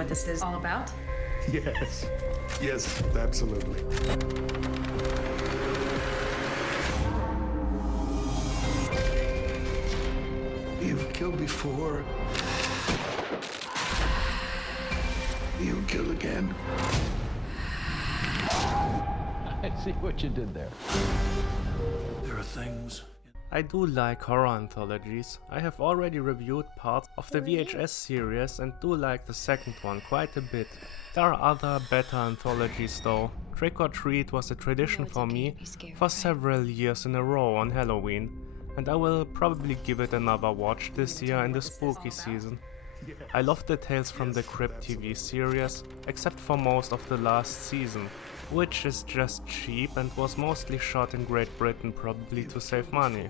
what this is all about? Yes. Yes, absolutely. You've killed before. You'll kill again. I see what you did there. There are things. I do like horror anthologies. I have already reviewed parts of the VHS series and do like the second one quite a bit. There are other better anthologies though. Trick or Treat was a tradition for me for several years in a row on Halloween, and I will probably give it another watch this year in the spooky season. I love the Tales from the Crypt TV series, except for most of the last season, which is just cheap and was mostly shot in Great Britain probably to save money.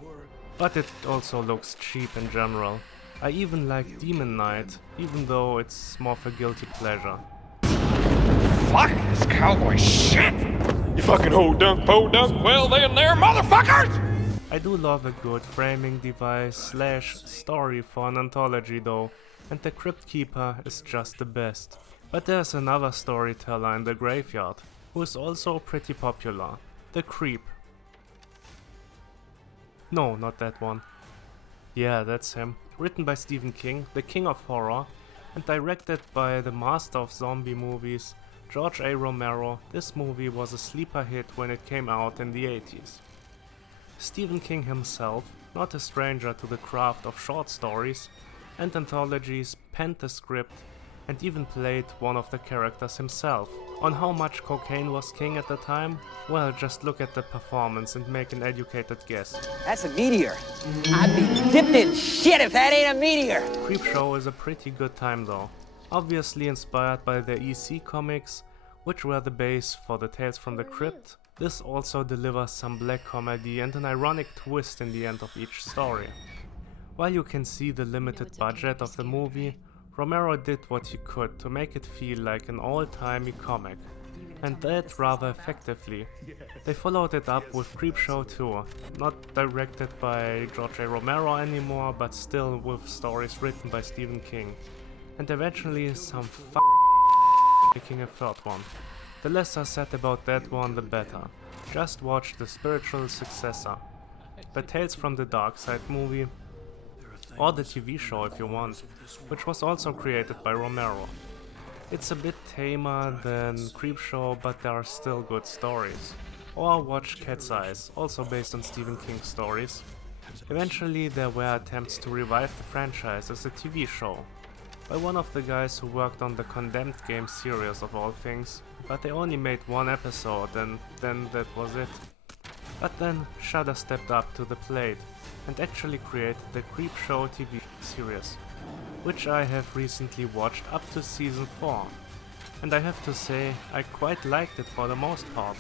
But it also looks cheap in general. I even like Demon Knight, even though it's more of a guilty pleasure. Fuck this cowboy shit! You fucking ho dunk, po dunk, well then there, motherfuckers! I do love a good framing device slash story for an anthology though, and the Crypt Keeper is just the best. But there's another storyteller in the graveyard, who is also pretty popular, The Creep. No, not that one. Yeah, that's him. Written by Stephen King, the king of horror, and directed by the master of zombie movies, George A. Romero, this movie was a sleeper hit when it came out in the 80s. Stephen King himself, not a stranger to the craft of short stories and anthologies, penned the script and even played one of the characters himself. On how much cocaine was king at the time? Well, just look at the performance and make an educated guess. That's a meteor. I'd be dipped in shit if that ain't a meteor. Creepshow is a pretty good time though. Obviously inspired by the EC comics, which were the base for the Tales from the Crypt. This also delivers some black comedy and an ironic twist in the end of each story. While you can see the limited budget of the movie, Romero did what he could to make it feel like an old-timey comic, and that rather effectively. They followed it up with Creepshow 2, not directed by George A. Romero anymore, but still with stories written by Stephen King, and eventually some making a third one. The less I said about that one, the better. Just watch the spiritual successor, the Tales from the Dark Side movie, or the TV show if you want, which was also created by Romero. It's a bit tamer than Creepshow, but there are still good stories. Or watch Cat's Eyes, also based on Stephen King stories. Eventually there were attempts to revive the franchise as a TV show, by one of the guys who worked on the Condemned game series of all things, but they only made one episode and then that was it. But then Shudder stepped up to the plate and actually created the Creepshow TV series, which I have recently watched up to season 4. And I have to say, I quite liked it for the most part.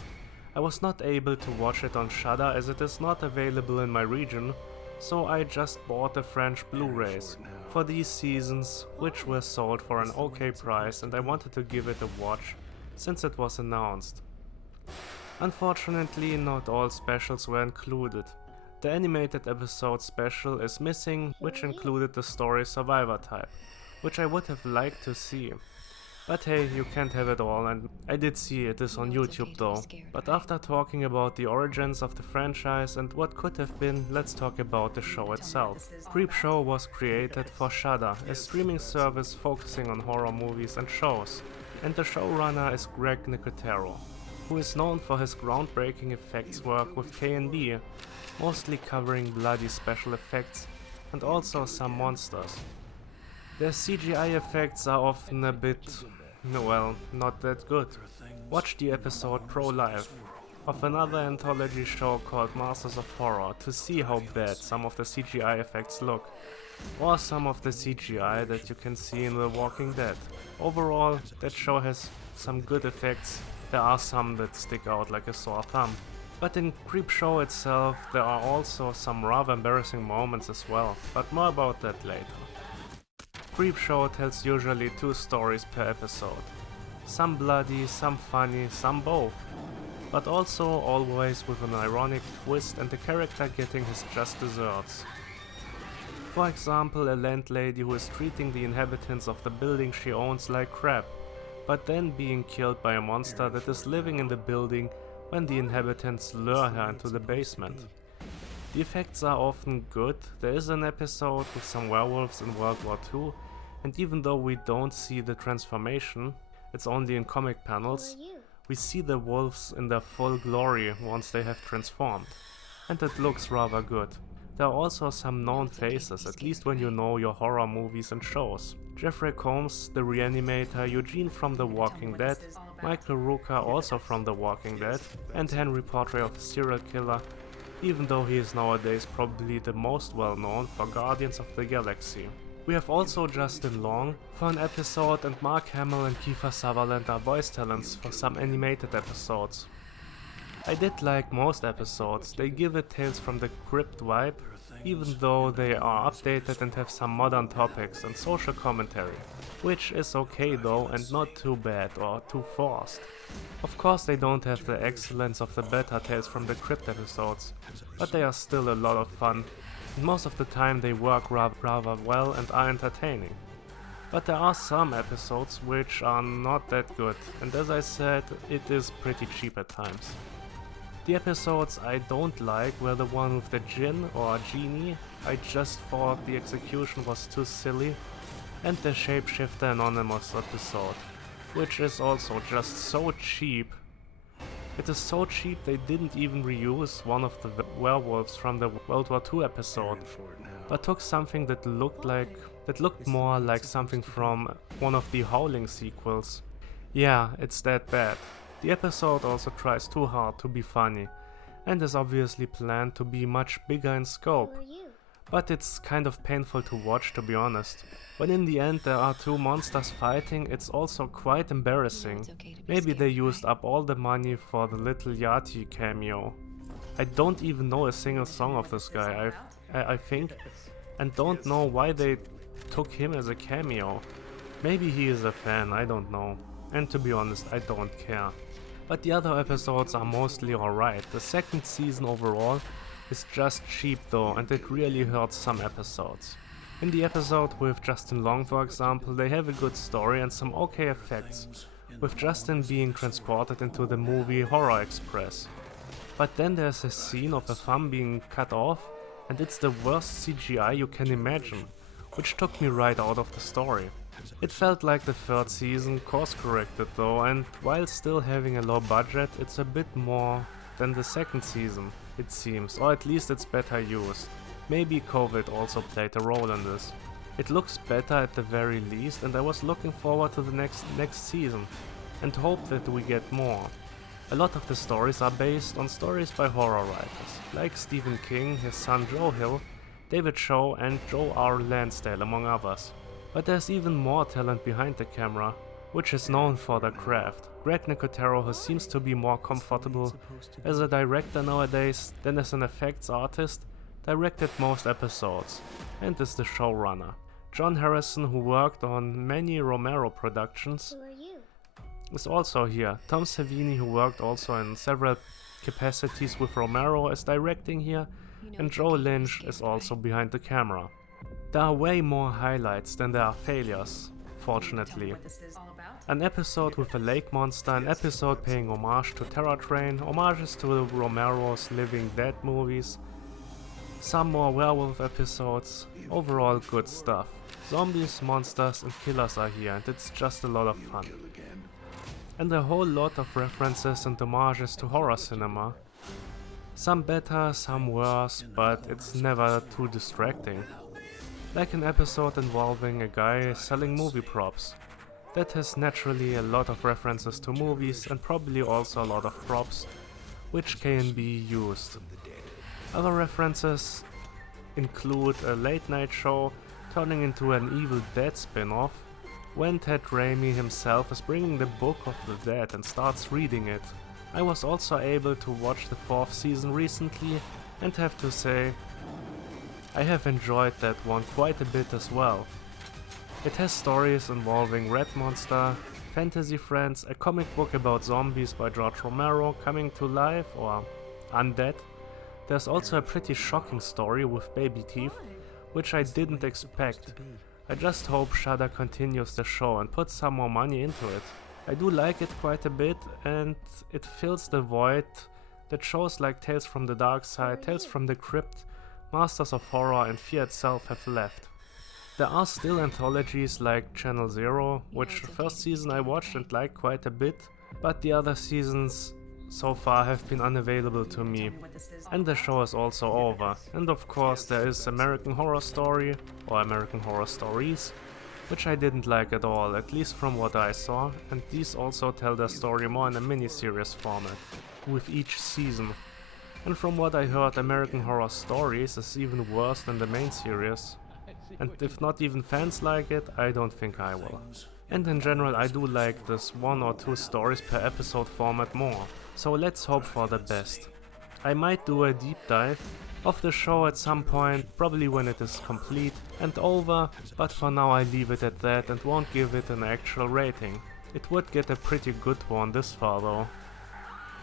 I was not able to watch it on Shudder as it is not available in my region, so I just bought the French Blu-rays for these seasons, which were sold for an okay price, and I wanted to give it a watch since it was announced. Unfortunately, not all specials were included. The animated episode special is missing, which included the story Survivor type, which I would have liked to see. But hey, you can't have it all, and I did see it is on YouTube though. But after talking about the origins of the franchise and what could have been, let's talk about the show itself. Creepshow was created for Shudder, a streaming service focusing on horror movies and shows, and the showrunner is Greg Nicotero, who is known for his groundbreaking effects work with K&B, mostly covering bloody special effects and also some monsters. Their CGI effects are often a bit, well, not that good. Watch the episode Pro Life of another anthology show called Masters of Horror to see how bad some of the CGI effects look, or some of the CGI that you can see in The Walking Dead. Overall, that show has some good effects. There are some that stick out like a sore thumb. But in Creepshow itself, there are also some rather embarrassing moments as well, but more about that later. Creepshow tells usually 2 stories per episode. Some bloody, some funny, some both. But also always with an ironic twist and the character getting his just desserts. For example, a landlady who is treating the inhabitants of the building she owns like crap, but then being killed by a monster that is living in the building when the inhabitants lure her into the basement. The effects are often good. There is an episode with some werewolves in World War II, and even though we don't see the transformation, it's only in comic panels, we see the wolves in their full glory once they have transformed, and it looks rather good. There are also some known faces, at least when you know your horror movies and shows. Jeffrey Combs, the Reanimator, Eugene from The Walking Dead, Michael Rooker, also from The Walking Dead, and Henry Portrait of a Serial Killer, even though he is nowadays probably the most well known for Guardians of the Galaxy. We have also Justin Long for an episode, and Mark Hamill and Kiefer Sutherland are voice talents for some animated episodes. I did like most episodes. They give it Tales from the Crypt vibe, even though they are updated and have some modern topics and social commentary, which is okay though and not too bad or too forced. Of course they don't have the excellence of the better Tales from the Crypt episodes, but they are still a lot of fun, and most of the time they work rather well and are entertaining. But there are some episodes which are not that good, and as I said, it is pretty cheap at times. The episodes I don't like were the one with the Djinn or Genie. I just thought the execution was too silly, and the Shapeshifter Anonymous episode, which is also just so cheap. It is so cheap they didn't even reuse one of the werewolves from the World War II episode, but took something that looked more like something from one of the Howling sequels. Yeah, it's that bad. The episode also tries too hard to be funny, and is obviously planned to be much bigger in scope, but it's kind of painful to watch, to be honest. When in the end there are two monsters fighting, it's also quite embarrassing. Maybe they used up all the money for the Little Yachty cameo. I don't even know a single song of this guy, I think, and don't know why they took him as a cameo. Maybe he is a fan, I don't know. And to be honest, I don't care. But the other episodes are mostly alright. The second season overall is just cheap though, and it really hurts some episodes. In the episode with Justin Long, for example, they have a good story and some okay effects, with Justin being transported into the movie Horror Express. But then there's a scene of a thumb being cut off, and it's the worst CGI you can imagine, which took me right out of the story. It felt like the third season course corrected though, and while still having a low budget, it's a bit more than the second season, it seems, or at least it's better used. Maybe COVID also played a role in this. It looks better at the very least, and I was looking forward to the next season, and hope that we get more. A lot of the stories are based on stories by horror writers, like Stephen King, his son Joe Hill, David Shaw and Joe R. Lansdale, among others. But there's even more talent behind the camera, which is known for their craft. Greg Nicotero, who seems to be more comfortable as a director nowadays than as an effects artist, directed most episodes, and is the showrunner. John Harrison, who worked on many Romero productions, is also here. Tom Savini, who worked also in several capacities with Romero, is directing here, and Joe Lynch is also behind the camera. There are way more highlights than there are failures, fortunately. An episode with a lake monster, an episode paying homage to Terror Train, homages to Romero's Living Dead movies, some more werewolf episodes, overall good stuff. Zombies, monsters and killers are here, and it's just a lot of fun. And a whole lot of references and homages to horror cinema. Some better, some worse, but it's never too distracting. Like an episode involving a guy selling movie props. That has naturally a lot of references to movies and probably also a lot of props, which can be used. Other references include a late night show turning into an Evil Dead spin-off, when Ted Raimi himself is bringing the Book of the Dead and starts reading it. I was also able to watch the 4th season recently and have to say, I have enjoyed that one quite a bit as well. It has stories involving Red Monster, fantasy friends, a comic book about zombies by George Romero coming to life or undead. There's also a pretty shocking story with baby teeth, which I didn't expect. I just hope Shudder continues the show and puts some more money into it. I do like it quite a bit, and it fills the void that shows like Tales from the Dark Side, Tales from the Crypt, Masters of Horror and Fear itself have left. There are still anthologies like Channel Zero, which the first season I watched and liked quite a bit, but the other seasons so far have been unavailable to me. And the show is also over. And of course there is American Horror Story, or American Horror Stories, which I didn't like at all, at least from what I saw, and these also tell their story more in a miniseries format, with each season. And from what I heard, American Horror Stories is even worse than the main series. And if not even fans like it, I don't think I will. And in general I do like this 1 or 2 stories per episode format more. So let's hope for the best. I might do a deep dive of the show at some point, probably when it is complete and over, but for now I leave it at that and won't give it an actual rating. It would get a pretty good one this far though.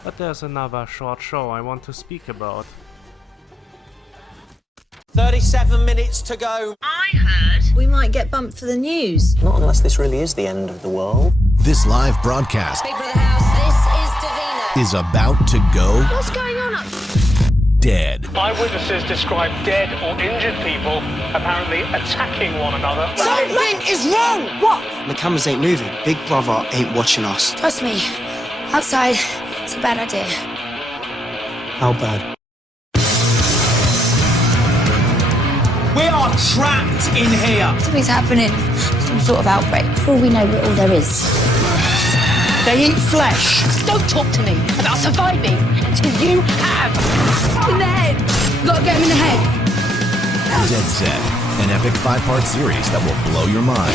But there's another short show I want to speak about. 37 minutes to go. I heard we might get bumped for the news. Not unless this really is the end of the world. This live broadcast Big Brother House, this is Davina. is about to go What's going on up? dead. Eyewitnesses describe dead or injured people apparently attacking one another. Something is wrong! What? The cameras ain't moving. Big Brother ain't watching us. Trust me, outside, it's a bad idea. How bad? We are trapped in here. Something's happening, some sort of outbreak. For all we know, we're all there is. They eat flesh. Don't talk to me about surviving until you have. In the head! Gotta get him in the head! Dead Set, an epic 5-part series that will blow your mind.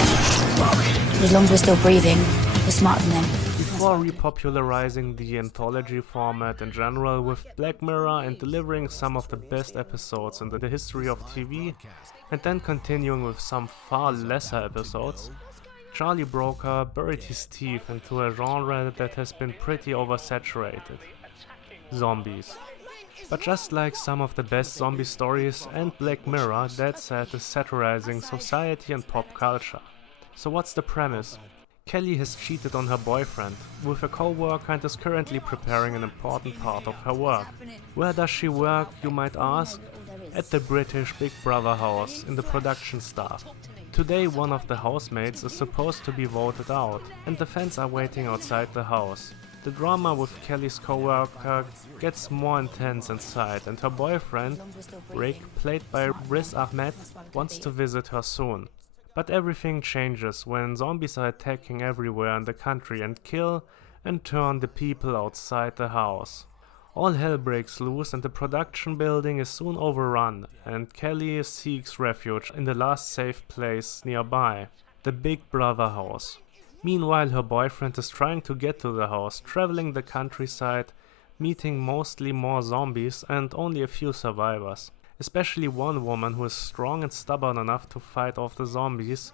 As long as we're still breathing, we're smarter than them. Before repopularizing the anthology format in general with Black Mirror and delivering some of the best episodes in the history of TV, and then continuing with some far lesser episodes, Charlie Brooker buried his teeth into a genre that has been pretty oversaturated: zombies. But just like some of the best zombie stories and Black Mirror, Dead Set is satirizing society and pop culture. So what's the premise? Kelly has cheated on her boyfriend with a co-worker and is currently preparing an important part of her work. Where does she work, you might ask? At the British Big Brother house in the production staff. Today one of the housemates is supposed to be voted out, and the fans are waiting outside the house. The drama with Kelly's co-worker gets more intense inside, and her boyfriend, Rick, played by Riz Ahmed, wants to visit her soon. But everything changes when zombies are attacking everywhere in the country and kill and turn the people outside the house. All hell breaks loose and the production building is soon overrun, and Kelly seeks refuge in the last safe place nearby, the Big Brother house. Meanwhile, her boyfriend is trying to get to the house, traveling the countryside, meeting mostly more zombies and only a few survivors. Especially one woman who is strong and stubborn enough to fight off the zombies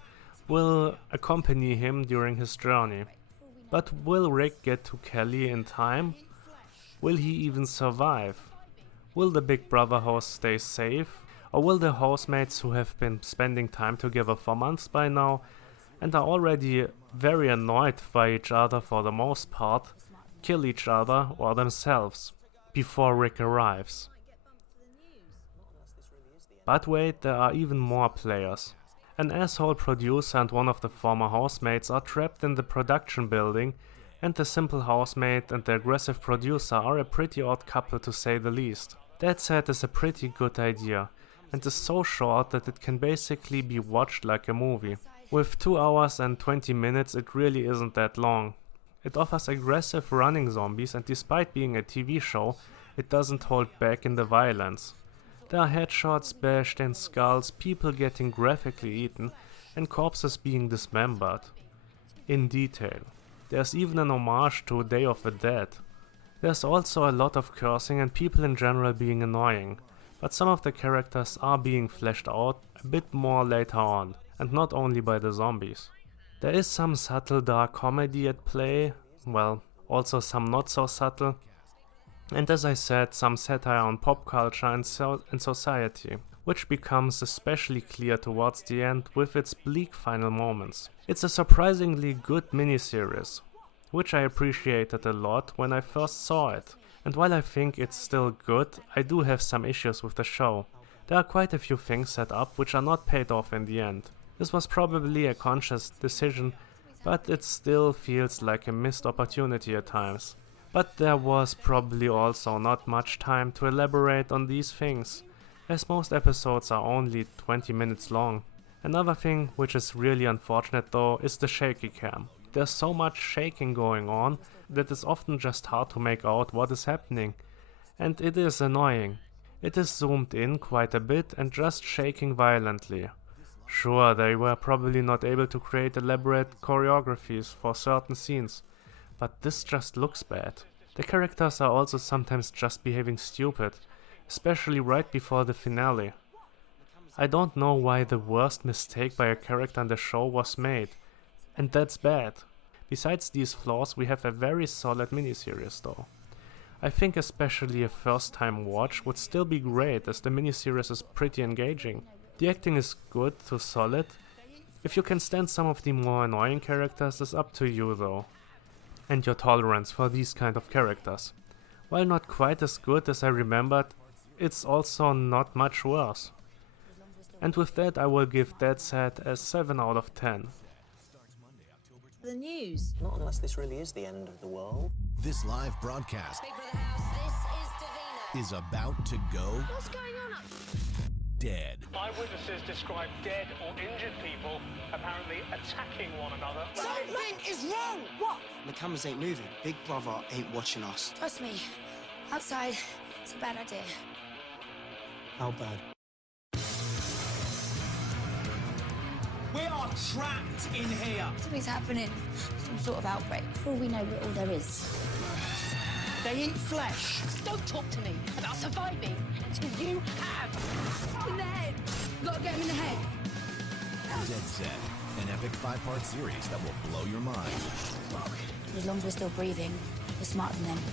will accompany him during his journey. But will Rick get to Kelly in time? Will he even survive? Will the Big Brother house stay safe? Or will the housemates who have been spending time together for months by now and are already very annoyed by each other for the most part, kill each other or themselves before Rick arrives? But wait, there are even more players. An asshole producer and one of the former housemates are trapped in the production building, and the simple housemate and the aggressive producer are a pretty odd couple to say the least. That said, is a pretty good idea, and is so short that it can basically be watched like a movie. With 2 hours and 20 minutes it really isn't that long. It offers aggressive running zombies, and despite being a TV show, it doesn't hold back in the violence. There are headshots bashed in skulls, people getting graphically eaten, and corpses being dismembered. In detail. There's even an homage to Day of the Dead. There's also a lot of cursing and people in general being annoying, but some of the characters are being fleshed out a bit more later on, and not only by the zombies. There is some subtle dark comedy at play, well, also some not so subtle. And as I said, some satire on pop culture and society, which becomes especially clear towards the end with its bleak final moments. It's a surprisingly good miniseries, which I appreciated a lot when I first saw it. And while I think it's still good, I do have some issues with the show. There are quite a few things set up which are not paid off in the end. This was probably a conscious decision, but it still feels like a missed opportunity at times. But there was probably also not much time to elaborate on these things, as most episodes are only 20 minutes long. Another thing which is really unfortunate though is the shaky cam. There's so much shaking going on that it's often just hard to make out what is happening, and it is annoying. It is zoomed in quite a bit and just shaking violently. Sure, they were probably not able to create elaborate choreographies for certain scenes, but this just looks bad. The characters are also sometimes just behaving stupid, especially right before the finale. I don't know why the worst mistake by a character in the show was made, and that's bad. Besides these flaws, we have a very solid miniseries though. I think especially a first time watch would still be great, as the miniseries is pretty engaging. The acting is good to solid. If you can stand some of the more annoying characters is up to you though, and your tolerance for these kind of characters. While not quite as good as I remembered, it's also not much worse. And with that I will give That Said a 7 out of 10. The news. Not unless this really is the end of the world. This live broadcast is about to go What's going on up? dead. Eyewitnesses describe dead or injured people apparently attacking one another. Something is wrong! What? The cameras ain't moving. Big Brother ain't watching us. Trust me. Outside, it's a bad idea. How bad? We are trapped in here. Something's happening. Some sort of outbreak. For all we know, we're all there is. They eat flesh. Don't talk to me about surviving until you have. In the head. Gotta get him in the head. Dead Set, an epic 5-part series that will blow your mind. As long as we're still breathing, we're smarter than them.